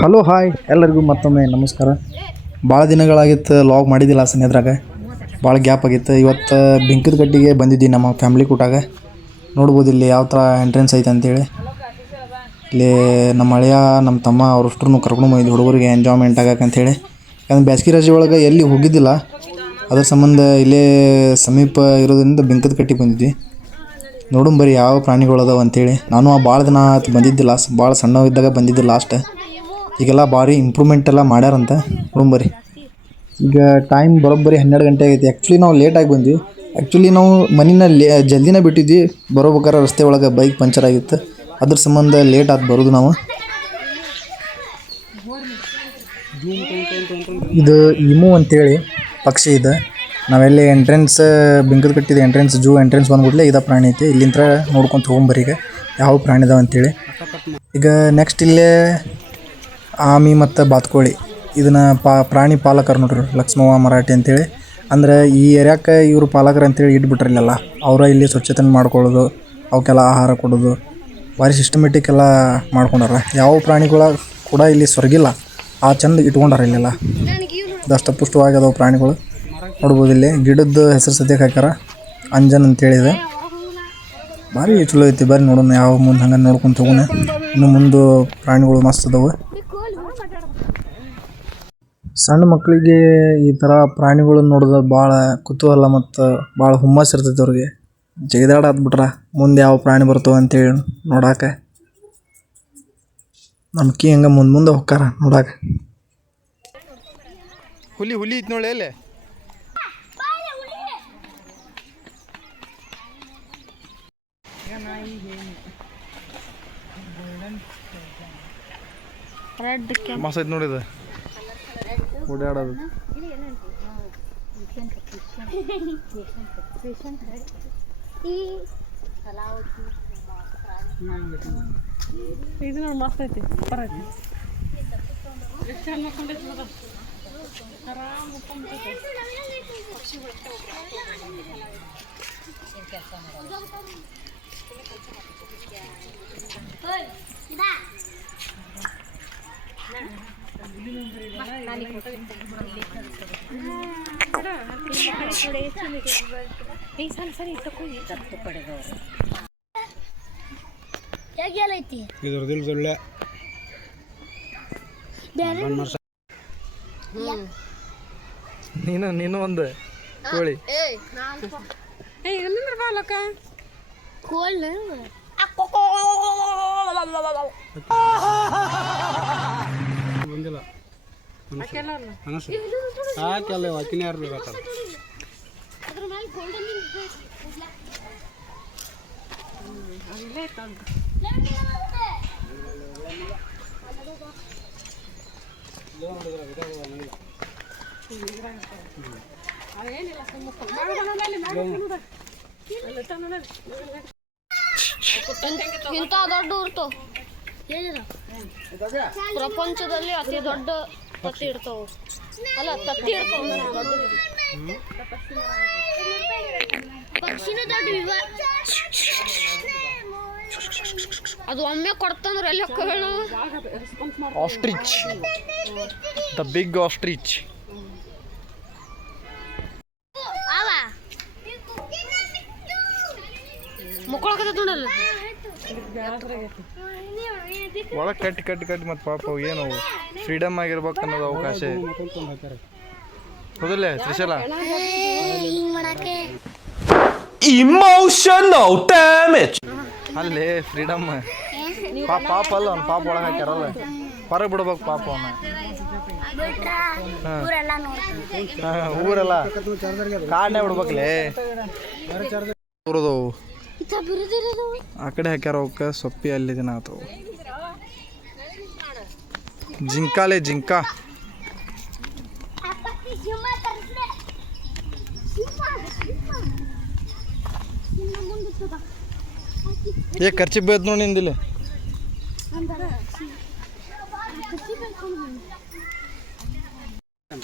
Hello hi ಎಲ್ಲರಿಗೂ ಮತ್ತೊಮ್ಮೆ ನಮಸ್ಕಾರ. ಭಾಳ ದಿನಗಳಾಗಿತ್ತು ಲಾಗ್ ಮಾಡಿದ್ದಿಲ್ಲ ಸನೇದ್ರಾಗ, ಭಾಳ ಗ್ಯಾಪ್ ಆಗಿತ್ತು. ಇವತ್ತು ಬೆಂಕಿದ ಗಡ್ಡಿಗೆ ಬಂದಿದ್ದೀವಿ ನಮ್ಮ ಫ್ಯಾಮ್ಲಿ ಕೂಟಾಗ. ನೋಡ್ಬೋದು ಇಲ್ಲಿ ಯಾವ ಥರ ಎಂಟ್ರೆನ್ಸ್ ಐತೆ ಅಂತೇಳಿ. ಇಲ್ಲಿ ನಮ್ಮ ಅಳಿಯ ನಮ್ಮ ತಮ್ಮ ಅವ್ರಷ್ಟನ್ನು ಕರ್ಕೊಂಡು ಬಂದಿದ್ದು ಹುಡುಗರಿಗೆ ಎಂಜಾಯ್ಮೆಂಟ್ ಆಗಕ್ಕಂಥೇಳಿ. ಯಾಕಂದ್ರೆ ಬೇಸಿಗೆ ರಜೆ ಒಳಗೆ ಎಲ್ಲಿ ಹೋಗಿದ್ದಿಲ್ಲ, ಅದ್ರ ಸಂಬಂಧ ಇಲ್ಲೇ ಸಮೀಪ ಇರೋದ್ರಿಂದ ಬೆಂಕಿದ ಕಟ್ಟಿಗೆ ಬಂದಿದ್ವಿ. ನೋಡೋಣ ಬರೀ ಯಾವ ಪ್ರಾಣಿಗಳು ಅದಾವ ಅಂತೇಳಿ. ನಾನು ಭಾಳ ದಿನ ಬಂದಿದ್ದಿಲ್ಲ, ಭಾಳ ಸಣ್ಣವಿದ್ದಾಗ ಬಂದಿದ್ದೆ ಲಾಸ್ಟ್. ಈಗೆಲ್ಲ ಭಾರಿ ಇಂಪ್ರೂವ್ಮೆಂಟ್ ಎಲ್ಲ ಮಾಡ್ಯಾರಂತ. ನೋಡೋಣ ಬರ್ರಿ. ಈಗ ಟೈಮ್ ಬರೋಬ್ಬರಿ 12 ಗಂಟೆ ಆಗೈತಿ. ಆ್ಯಕ್ಚುಲಿ ನಾವು ಲೇಟಾಗಿ ಬಂದ್ವಿ. ಆ್ಯಕ್ಚುಲಿ ನಾವು ಮನೆಯಿಂದ ಜಲ್ದಿನೇ ಬಿಟ್ಟಿದ್ವಿ. ಬರೋಬೇಕಾರೆ ರಸ್ತೆ ಒಳಗೆ ಬೈಕ್ ಪಂಚರ್ ಆಗಿತ್ತು, ಅದ್ರ ಸಂಬಂಧ ಲೇಟ್ ಆಗಿ ಬರೋದು ನಾವು. ಇದು ಇಮು ಅಂತೇಳಿ ಪಕ್ಷಿ ಇದೆ. ನಾವೆಲ್ಲಿ ಎಂಟ್ರೆನ್ಸ್ ಬೆಂಕಿದ ಕಟ್ಟಿದ ಎಂಟ್ರೆನ್ಸ್ ಜೂ ಎಂಟ್ರೆನ್ಸ್ ಬಂದ್ಬಿಟ್ಲೆ ಇದೇ ಪ್ರಾಣಿ ಐತಿ. ಇಲ್ಲಿಂದ ನೋಡ್ಕೊಂಡು ತೊಗೊಂಬರೀ ಈಗ ಯಾವ ಪ್ರಾಣಿ ಇದಾವೆ ಅಂತೇಳಿ. ಈಗ ನೆಕ್ಸ್ಟ್ ಇಲ್ಲೇ ಆಮಿ ಮತ್ತು ಬಾತುಕೋಳಿ, ಇದನ್ನು ಪ್ರಾಣಿ ಪಾಲಕರು ನೋಡ್ರಿ, ಲಕ್ಷ್ಮವ್ವ ಮರಾಠಿ ಅಂತೇಳಿ. ಅಂದರೆ ಈ ಏರಿಯಾಕ್ಕೆ ಇವರು ಪಾಲಕರು ಅಂತೇಳಿ ಇಟ್ಬಿಟ್ರಿಲ್ಲ, ಅವರ ಇಲ್ಲಿ ಸ್ವಚ್ಛತೆ ಮಾಡ್ಕೊಳ್ಳೋದು, ಅವಕ್ಕೆಲ್ಲ ಆಹಾರ ಕೊಡೋದು, ಭಾರಿ ಸಿಸ್ಟಮೆಟಿಕ್ ಎಲ್ಲ ಮಾಡ್ಕೊಂಡಾರ. ಯಾವ ಪ್ರಾಣಿಗಳ ಕೂಡ ಇಲ್ಲಿ ಸ್ವರ್ಗಿಲ್ಲ, ಆ ಚಂದ ಇಟ್ಕೊಂಡಾರ ಇಲ್ಲೆಲ್ಲ. ದಷ್ಟಪುಷ್ಟವಾಗಿ ಅದಾವೆ ಪ್ರಾಣಿಗಳು. ನೋಡ್ಬೋದು ಇಲ್ಲಿ ಗಿಡದ ಹೆಸರು ಸದ್ಯಕ್ಕೆ ಹಾಕ್ಯಾರ, ಅಂಜನ್ ಅಂತೇಳಿದೆ. ಭಾರಿ ಚಲೋ ಐತಿ. ಬರ್ರಿ ನೋಡೋಣ ಯಾವ ಮುಂದೆ ಹಂಗೆ ನೋಡ್ಕೊಂಡು ತಗೋಣ. ಇನ್ನು ಮುಂದೆ ಪ್ರಾಣಿಗಳು ಮಸ್ತ್ ಅದಾವೆ. ಸಣ್ಣ ಮಕ್ಕಳಿಗೆ ಈ ಥರ ಪ್ರಾಣಿಗಳನ್ನ ನೋಡೋದು ಭಾಳ ಕುತೂಹಲ ಮತ್ತು ಭಾಳ ಹುಮ್ಮಸ್ ಇರ್ತೈತೆ ಅವ್ರಿಗೆ. ಜಗದಾಡ ಹತ್ಬಿಟ್ರೆ ಮುಂದೆ ಯಾವ ಪ್ರಾಣಿ ಬರ್ತವೆ ಅಂತೇಳಿ ನೋಡಾಕ. ನಮ್ಕಿ ಹಂಗೆ ಮುಂದೆ ಹೋಗ್ತಾರ ನೋಡಾಕ. ಹುಲಿ ಐತಿ ನೋಡಿ ಅಲ್ಲೇ. ಮಸ್ತ್ ಐತಿ ನೋಡಿದ ಓಡಾಡೋದು. ಇದು ನೋಡಿ ಮಸ್ತ್ ಐತಿ. ನೀನು ಒಂದು ಕೋಳಿ ಬಂದಿಲ್ಲ ಹಾಕಲ್ಲ ವಾಕಿನ ಯಾರು ಬೇಕಾಗ್ತದೆ. ಇಂಥ ದೊಡ್ಡ ಊರ್ತು ಪ್ರಪಂಚದಲ್ಲಿ ಅತಿ ದೊಡ್ಡ ತತ್ತಿ ಇಡ್ತಾವ. ಅಲ್ಲ ತತ್ತಿ ಇಡ್ತಾವ ದೊಡ್ಡ ಪಕ್ಷಿನ ದೊಡ್ಡ. ಅದು ಒಮ್ಮೆ ಕೊಡ್ತಂದ್ರೆ ಎಲ್ಲಿ ಹೋಗ್ಕೊಳ್ಳ. Ostrich, the big ostrich. ಮುಕ್ಕೊಳಕತ್ತ ನೋಡಲ್ಲ ಒಳಗೆ ಕಟ್ಟಿ ಮತ್ತು ಪಾಪ ಏನು ಫ್ರೀಡಮ್ ಆಗಿರ್ಬೇಕು ಅನ್ನೋದು ಅವಕಾಶ ಹೌದಲ್ಲ ತ್ರಿಶಲ. ಇಮೋಷನಲ್ ಡ್ಯಾಮೇಜ್ ಅಲ್ಲೇ ಫ್ರೀಡಮ್. ಪಾಪ ಅಲ್ಲ ಅವ್ನು, ಪಾಪ ಒಳಗೆ ಹಾಕ್ಯಾರಲ್ಲ, ಹೊರಗೆ ಬಿಡ್ಬೇಕು ಪಾಪ ಅವನ್ನ. ಊರೆಲ್ಲ ಕಾಡನ್ನೇ ಬಿಡ್ಬೇಕಲೇ. ಊರದವು ಆ ಕಡೆ ಹಾಕ್ಯಾರ, ಅವಕ್ಕೆ ಸೊಪ್ಪಿ ಅಲ್ಲಿ ದಿನ ಆತವು. ಜಿಂಕಾಲೆ ಜಿಂಕ. ಖರ್ಚು ಬೇದ್ ನೋಡಿ ನಿಂದಿಲ್ಲ.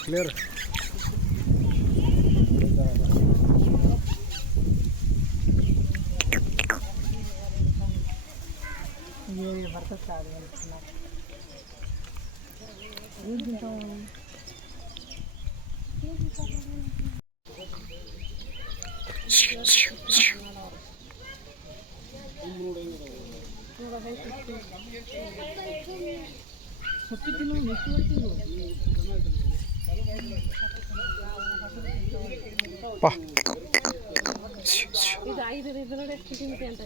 ಕ್ಲಿಯರ್. ಪಾ ಇದು 5 ಇದು ನೋಡಿ ಎಷ್ಟು ತಿಂತಿ ಅಂತ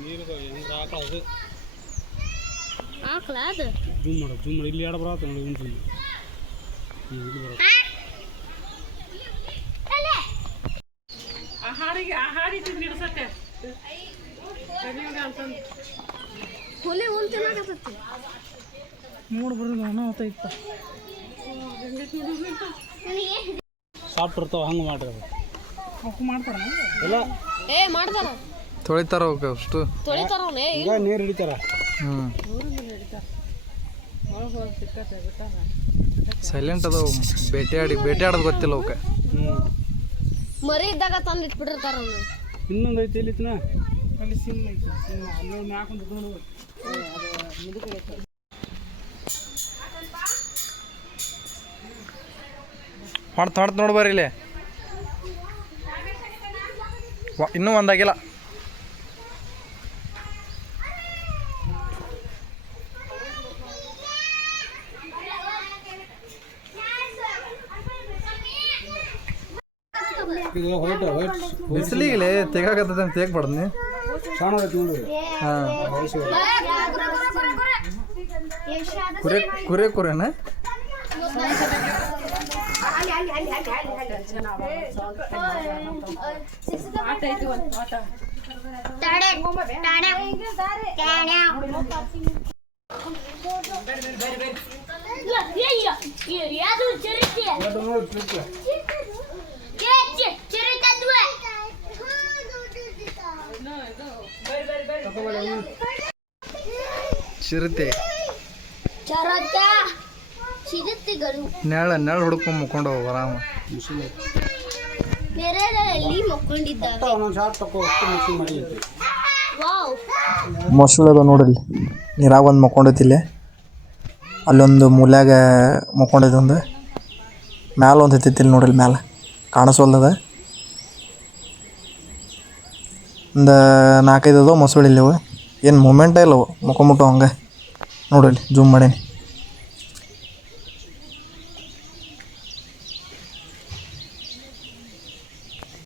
ನೀರು ಹೆಂಗೆ ಆಕಳ ಅದು ಆಕಳ ಅದು ಜೂಮ್ ಮಾಡಿ ಇಲ್ಲಿ ಎರಡು ಬರತ್ತೆ ನೋಡಿ ಒಂದು ಇಲ್ಲಿ ಬರುತ್ತೆ ಆ ಹಾಡಿಟ್ಟಿದ್ದು ಹಿಡ್ಸತ್ತೆ ಅಂತಂದು ಹುಲಿ ಹುಲ್ ತಿನ್ನಾಕತ್ತೈತಿ ಮೂಡ್ ಬರೋದು ಅನಾಹುತ ಇತ್ತು ಸಾಫ್ಟ್ ಇರ್ತಾವ ಹಂಗೆ ಮಾಡ್ರಿ ಅದು ಅವಕ್ಕೆ ಮಾಡ್ತಾರ ಎಲ್ಲ ಏ ಮಾಡ್ತಾರ ತೊಳಿತಾರ ಅವಕ್ಕೆ ಅಷ್ಟು ತೊಳಿತಾರ ಅವ್ನೇ ಈಗ ನೀರು ಹಿಡಿತಾರ ಸೈಲೆಂಟ್ ಅದಾವ ಬೇಟೆಯಾಡೋದು ಗೊತ್ತಿಲ್ಲ ಅವಕ್ಕೆ ಮರಿ ಇದ್ದಾಗ ತಂದು ಇಟ್ಬಿಟ್ಟಿರ್ತಾರ ಅವ್ನು ಇನ್ನೊಂದು ಐತಿ ಎಲ್ಲಿತ್ತಿನ ಅಲ್ಲಿ ಸಿಮ್ ಐತಿ ಸಿಮ್ ಅಲ್ಲಿ ಮ್ಯಾಕ್ ಒಂದು ನೋಡ್ಬೋದು ಮಾಡ್ತು ನೋಡಿ ಬರ್ರಿ ಇಲ್ಲಿ ಇನ್ನೂ ಒಂದಾಗಿಲ್ಲ ಇದು ವೈಟ್ ಬಿಸಿಲಿಗೆ ತೆಗಾಕತ್ತದ ಅಂತ ತೆಗಬಾರ್ದು ನೀ ಸಣ್ಣ ಐತಿ ನೋಡಿ ಹಾಂ ಕುರೇನ ಆಟ ಐತಿ ಒಂದು ಆಟ ಚಿರತೆ ಚಿರತೆಗಳು ನೆಳ ಹುಡ್ಕೊಂಡ್ ಮುಕ್ಕೊಂಡು ಹೋಗ ಆರಾಮ ನೆರಳಲ್ಲಿ ಮಕ್ಕೊಂಡಿದ್ದಾವೆ ಒಂದೊಂದು ಶಾರ್ಟ್ ತಗೋ ಮಿಕ್ಸಿಂಗ್ ಮಾಡಿ ಐತಿ ವಾವ್ ಮೊಸಳೆ ನೋಡಿಲ್ಲಿ ನೀರಾಗ ಒಂದು ಮಕ್ಕೊಂಡೈತಿ ಇಲ್ಲಿ ಅಲ್ಲೊಂದು ಮೂಲ್ಯಾಗ ಮಕ್ಕೊಂಡೈತಿ ಒಂದು ಮ್ಯಾಲ ಒಂದು ಹತ್ತೈತಿ ಇಲ್ಲಿ ನೋಡಿಲ್ಲಿ ಮ್ಯಾಲ ಕಾಣಿಸೋಲ್ದದ ಒಂದು 4-5 ಅದಾವ ಮೊಸಳೆ ಇಲ್ಲವು ಏನು ಮೂಮೆಂಟೇ ಇಲ್ಲವು ಮಕ್ಕೊಂಬಿಟ್ಟು ಹಂಗೆ ನೋಡಿಲ್ಲಿ ಜೂಮ್ ಮಾಡೀನಿ